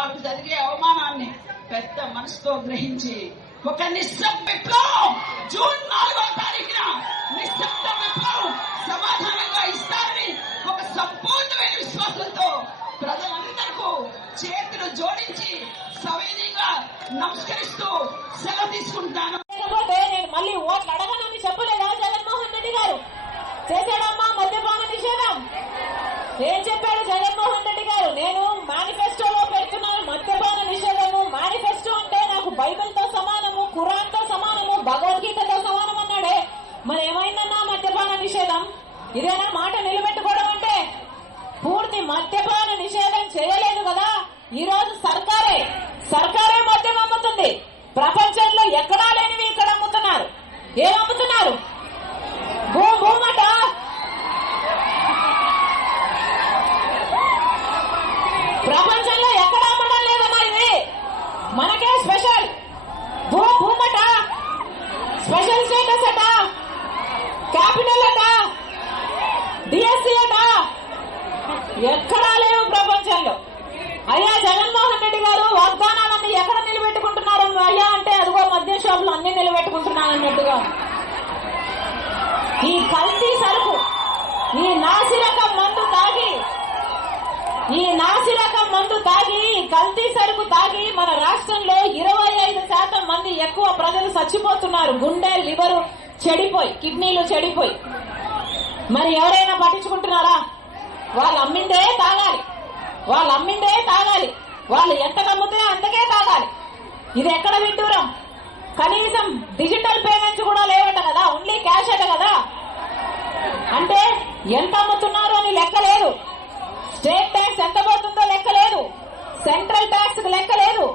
నాకు జరిగే అవమానాన్ని పెద్ద మనసుతో గ్రహించి ఒక నిశ్శబ్ద విప్లవం జూన్ నాలుగో తారీఖున నిశ్శబ్ద విప్లవం సమాధానంగా ఇస్తారని ఒక సంపూర్ణమైన విశ్వాసంతో ప్రజలందరికీ చేతులు జోడించి సవినీయంగా నమస్కరిస్తూ సెలవు తీసుకుంటాను మళ్ళీ ఓట్లు అడగనని చెప్పలేదా జగన్మోహన్ రెడ్డి గారు. చేశాడమ్మా మద్యపాన నిషేధం. ఏం చెప్పాడు జగన్మోహన్ రెడ్డి గారు నేను మేనిఫెస్టోలో పెడుతున్నాను మద్యపాన నిషేధము మేనిఫెస్టో అంటే నాకు బైబిల్తో సమానము ఖురాన్తో సమానము భగవద్గీతతో సమానం అన్నాడే మరి ఏమైందన్నా మద్యపాన నిషేధం ఇదేనా మాట నిలబెట్టుకోవడం అంటే? పూర్తి మద్యపాన నిషేధం చేయలేదు కదా? ఈ రోజు సర్కారే సర్కారే మద్యం అమ్ముతుంది. ప్రపంచంలో ఎక్కడా లేనివి ఇక్కడ అమ్ముతున్నారు. ఏం అమ్ముతున్నారు? భూమట? ప్రపంచంలో ఎక్కడ అమ్మడం లేదమ్మా ఇది? మనకే స్పెషల్. భూ భూమట? స్పెషల్ స్టేటస్ అట క్యాపిటల్ అట డిఎస్సీ అట ఎక్కడా లేవు ప్రపంచంలో అయ్యా జగన్మోహన్ రెడ్డి గారు వాగ్దానాలన్నీ ఎక్కడ నిలబెట్టుకుంటున్నారు? అయ్యా అంటే అదిగో మద్య షాపులు అన్ని నిలబెట్టుకుంటున్నాను అన్నట్టుగా. ఈ కల్తీ సరుకు ఈ నాసిరకం మందు తాగి ఈ నాసిరకం మందు తాగి ఈ కల్తీ సరుకు తాగి మన రాష్ట్రంలో ఇరవై ఐదు శాతం మంది ఎక్కువ ప్రజలు చచ్చిపోతున్నారు. గుండె లివరు చెడిపోయి కిడ్నీలు చెడిపోయి. మరి ఎవరైనా పట్టించుకుంటున్నారా? వాళ్ళు అమ్మిందే తాగాలి. వాళ్ళు అమ్మిందే తాగాలి. వాళ్ళు ఎంత నమ్ముతే అంతకే తాగాలి. ఇది ఎక్కడ విడ్డూరం? కనీసం డిజిటల్ పేమెంట్స్ కూడా లేవట కదా ఓన్లీ క్యాష్ అట కదా. అంటే ఎంత అమ్ముతున్నారు అని లెక్క లేదు. స్టేట్ ట్యాక్స్ ఎంత పోతుందో లెక్క లేదు. సెంట్రల్ ట్యాక్స్ లెక్క లేదు.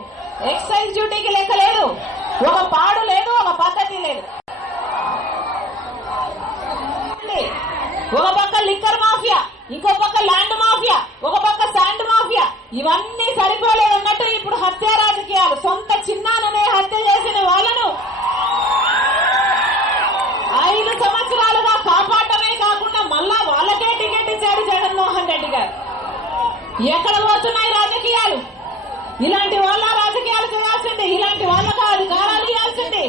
ఎక్సైజ్ డ్యూటీకి లెక్క లేదు. ఒక పాడు లేదు ఒక పద్ధతి లేదు. ఒక పక్క లిక్కర్ మాఫియా ఇంకో పక్క ల్యాండ్ మాఫియా ఒక పక్క శాండ్ ఇవన్నీ సరిపోలేదు అన్నట్టు ఇప్పుడు హత్య రాజకీయాలు సొంత చిన్నాననే హత్య చేసిన వాళ్ళను ఐదు సంవత్సరాలుగా కాపాడటమే కాకుండా మళ్ళా వాళ్ళకే టికెట్ ఇచ్చాడు జగన్మోహన్ రెడ్డి గారు. ఎక్కడ పోతున్నాయి రాజకీయాలు? ఇలాంటి వాళ్ళ రాజకీయాలు చేయాల్సింది ఇలాంటి వాళ్ళకు అధికారాలు ఇవ్వాల్సింది.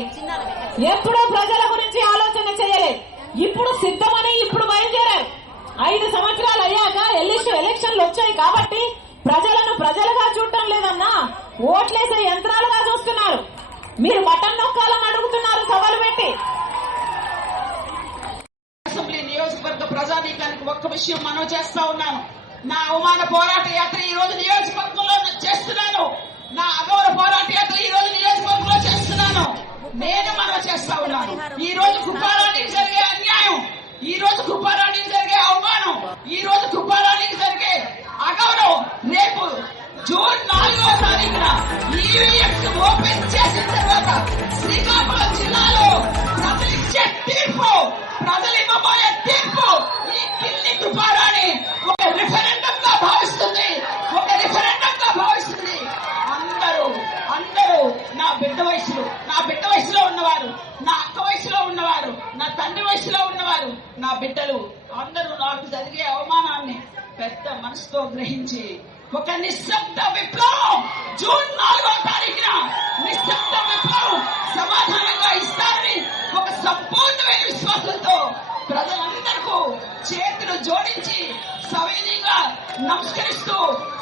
ఎప్పుడూ ప్రజల గురించి ఆలోచన చేయలేదు ఇప్పుడు సిద్ధమని ఇప్పుడు బయలుదేరారు. ఐదు సంవత్సరాలు అయ్యాక ఎలిషన్ ఎలక్షన్లు వచ్చాయి కాబట్టి ప్రజలను ప్రజలుగా చూడటం లేదన్నా ఓట్లేసే యంత్రాలుగా చూస్తున్నారు. మీరు బటన్ నొక్కాలని అడుగుతున్నారు సవాలు పెట్టి. అసెంబ్లీ నియోజకవర్గ ప్రజానీకానికి ఒక్క విషయం మనం చేస్తా ఉన్నాను నా అవమాన పోరాట యాత్ర ఈ రోజు నియోజకవర్గంలో చేస్తున్నాను. నా అగౌరవ పోరాట యాత్ర ఈ రోజు నియోజకవర్గంలో చేస్తున్నాను. నేను మనం చేస్తా ఉన్నాను. ఈ రోజు కుప్పారానికి జరిగే అన్యాయం. ఈ రోజు కుప్పారానికి జరిగే అవమానం. ఈ రోజు కుప్పారా ఈవీఎంస్ ఓపెన్ చేసిన తర్వాత శ్రీకాకుళం జిల్లాలో ప్రజలు ఇచ్చే తీర్పు ప్రజలు ఇవ్వబోయే తీర్పు ఈ కిల్లి తుపారాన్ని ఒక రిఫరెండం గా భావిస్తుంది ఒక రిఫరెండం గా భావిస్తుంది అందరూ అందరూ నా బిడ్డ వయసులో నా బిడ్డ వయసులో ఉన్నవారు నా అక్క వయసులో ఉన్నవారు నా తండ్రి వయసులో ఉన్నవారు నా బిడ్డలు అందరూ నాకు జరిగే అవమానాన్ని పెద్ద మనసుతో గ్రహించి ఒక నిశ్శబ్ద విప్లవం జూన్ నాలుగో తారీఖున నిశ్శబ్ద విప్లవం సమాధానంగా ఇస్తారని ఒక సంపూర్ణమైన విశ్వాసంతో ప్రజలందరికీ చేతులు జోడించి సవినీయంగా నమస్కరిస్తూ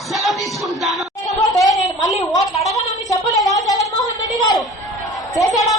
సెలవు తీసుకుంటాను. మళ్ళీ ఓట్లు అడగనని చెప్పలేదా జగన్మోహన్ రెడ్డి గారు. చేశాడా